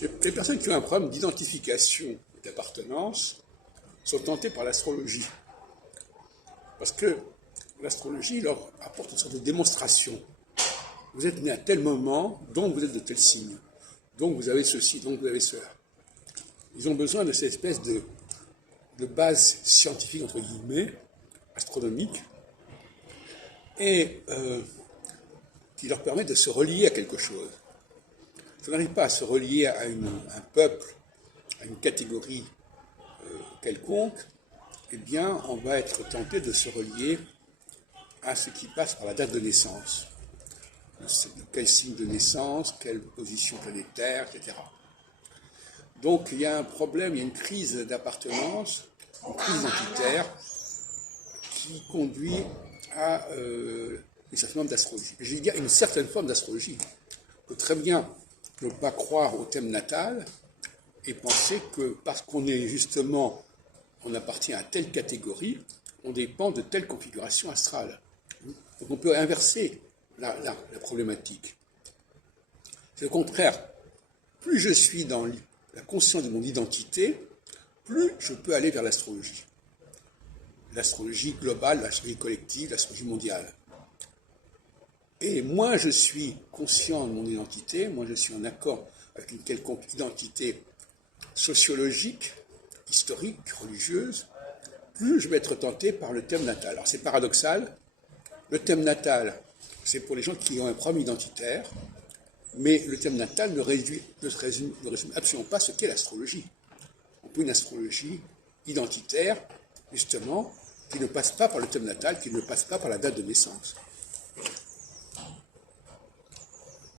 Les personnes qui ont un problème d'identification et d'appartenance sont tentées par l'astrologie. Parce que l'astrologie leur apporte une sorte de démonstration. Vous êtes né à tel moment, donc vous êtes de tel signe. Donc vous avez ceci, donc vous avez cela. Ils ont besoin de cette espèce de base scientifique, entre guillemets, astronomique, et qui leur permet de se relier à quelque chose. Si on n'arrive pas à se relier à un peuple, à une catégorie quelconque, eh bien, on va être tenté de se relier à ce qui passe par la date de naissance. Quel signe de naissance, quelle position planétaire, etc. Donc, il y a un problème, il y a une crise d'appartenance, une crise identitaire, qui conduit à une certaine forme d'astrologie. Je vais dire une certaine forme d'astrologie. On peut très bien ne pas croire au thème natal et penser que parce qu'on est justement, on appartient à telle catégorie, on dépend de telle configuration astrale. Donc on peut inverser la problématique. C'est le contraire. Plus je suis dans la conscience de mon identité, plus je peux aller vers l'astrologie. L'astrologie globale, l'astrologie collective, l'astrologie mondiale. Et moins je suis conscient de mon identité, moins je suis en accord avec une quelconque identité sociologique, historique, religieuse, plus je vais être tenté par le thème natal. Alors c'est paradoxal, le thème natal, c'est pour les gens qui ont un problème identitaire, mais le thème natal ne résume absolument pas ce qu'est l'astrologie. On peut une astrologie identitaire, justement, qui ne passe pas par le thème natal, qui ne passe pas par la date de naissance.